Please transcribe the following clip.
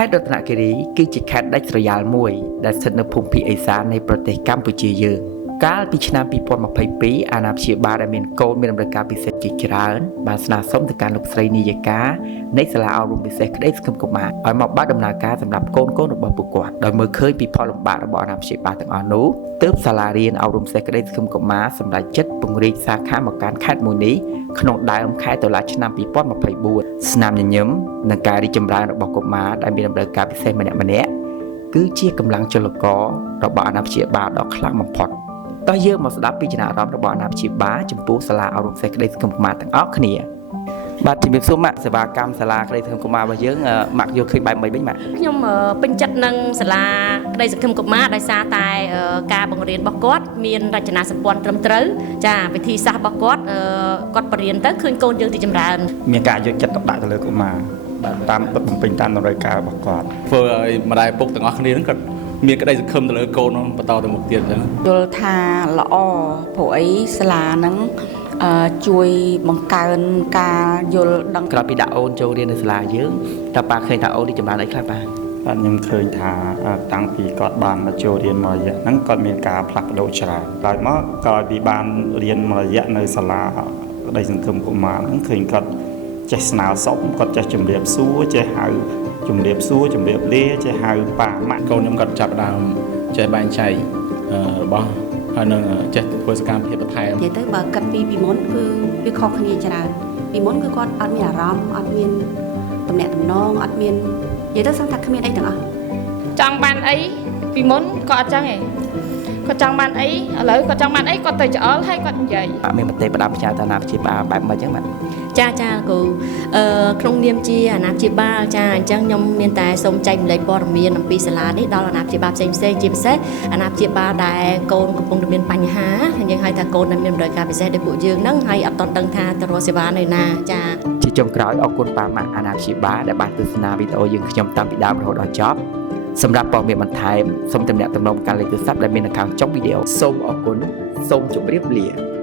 ខេត្តរតនគិរីគឺជាខេត្តដាច់ស្រយាលមួយដែលស្ថិតនៅភូមិភាគឦសាននៃប្រទេសកម្ពុជាយើងកាលពីឆ្នាំ2022អាណាព្យាបាលដែលមានកូនមានតម្រូវការពិសេសជាច្រើនបានស្នើសុំទៅកាន់លោកស្រីនាយិកានៃសាលាអប់រំពិសេសក្តីសង្ឃឹមកុមារឲ្យមកបើកដំណើរការសម្រាប់កូនរបស់ពួកគាត់ដោយមើលឃើញពីផលលំបាករបស់អាណាព្យាបាលទាំងអស់នោះទើបសាលារៀនអប់រំពិសេសក្តីសង្ឃឹមកុមារសម្រាប់ចិត្តពង្រីកសាខាមកកាន់ខេត្តមួយនេះក្នុងដើមខែតុលាឆ្នាំ2024ស្នាមញញឹមនិងការរីកចម្រើនរបស់កុមារដែលមានតម្រូវការពិសេសម្នាក់គឺជាកម្លាំងចលកររបស់អាណាព្យាបាលដ៏ខ្លាំងបំផុតតោះយើងមកស្ដាប់ពីចំណាក់អារម្មណ៍របស់អាណាព្យាបាលចំពោះសាលាអប់រំពិសេសក្តីសង្ឃឹមកុមារទាំងអស់គ្នាបាទជំរាបសួរម៉ាក់សេវាកម្មសាលាក្តីសង្ឃឹមកុមាររបស់យើងម៉ាក់យល់ឃើញបែបម៉េចវិញម៉ាក់ខ្ញុំពេញចិត្តនឹងសាលាក្តីសង្ឃឹមកុមារដោយសារតែការបង្រៀនរបស់គាត់មានរចនាសម្ព័ន្ធត្រឹមត្រូវចាវិធីសាស្ត្ររបស់គាត់គាត់បរៀនទៅឃើញកូនយើងទីចម្រើនមានការយកចិត្តទុកដាក់ទៅលើកុមារតាមបំពេញតាមតម្រូវការរបស់គាត់ធ្វើឲ្យម្ដាយពុកទាំងអស់គ្នាហ្នឹងគាត់មានក្តីសង្ឃឹមទៅលើកូនហ្នឹងបន្តទៅមុខទៀតអញ្ចឹងយល់ថាល្អព្រោះអីសាលាហ្នឹងជួយបង្កើនការយល់ដឹងក្រោយពីដាក់អូនចូលរៀននៅសាលាយើងតើប៉ាឃើញថាអូននេះចម្រើនអីខ្លះប៉ាខ្ញុំឃើញថាតាំងពីគាត់បានមកចូលរៀនមួយរយៈហ្នឹងគាត់មានការផ្លាស់ប្ដូរច្រើនក្រោយមកក្រោយពីបានរៀនមួយរយៈនៅសាលាក្តីសង្ឃឹមកុមារហ្នឹងឃើញគាត់ចេះស្នើសុំគាត់ចេះជំរាបសួរចេះហៅជំរាបសួរជំរាបលាចេះហៅប៉ាម៉ាក់កូនខ្ញុំគាត់ចាប់ដើមចេះបែងចែករបស់ហើយនឹងចេះធ្វើសកម្មភាពបន្ថែមនិយាយទៅបើកាត់ពីមុនគឺវាខុសគ្នាច្រើនពីមុនគឺគាត់អត់មានអារម្មណ៍អត់មានទំនាក់ទំនងអត់មាននិយាយទៅសឹងថាគ្មានអីទាំងអស់ចង់បានអីពីមុនគាត់អត់ចឹងទេគាត់ចង់បានអីឥឡូវគាត់ចង់បានអីគាត់ទៅច្អល់ហើយគាត់និយាយមានមតិផ្ដាំផ្ញើទៅអាណាព្យាបាលបែបម៉េចចឹងបាទចាគ្រូក្នុងនាមជាអាណាព្យាបាលចាអញ្ចឹងខ្ញុំមានតែសូមចែកម្លែកព័ត៌មានអំពីសាលានេះដល់អាណាព្យាបាលផ្សេងជាពិសេសអាណាព្យាបាលដែលកូនកំពុងតែមានបញ្ហាយើងហៅថាកូនដែលមានតម្រូវការពិសេសដូចពួកយើងហ្នឹងហើយអត់តន់ដឹងថាទៅរកសេវានៅណាចាជាចុងក្រោយអរគុណប៉ាម៉ាក់អាណាព្យាបាលដែលបានទស្សនាវីដេអូយើងខ្ញុំតាំងពីដើមរហូតដល់ចប់សម្រាប់ព័ត៌មានបន្ថែមសូមទំនាក់ទំនងកាន់លេខទូរស័ព្ទដែលមាននៅខាងចុងវីដេអូសូមអរគុណសូមជម្រាបលា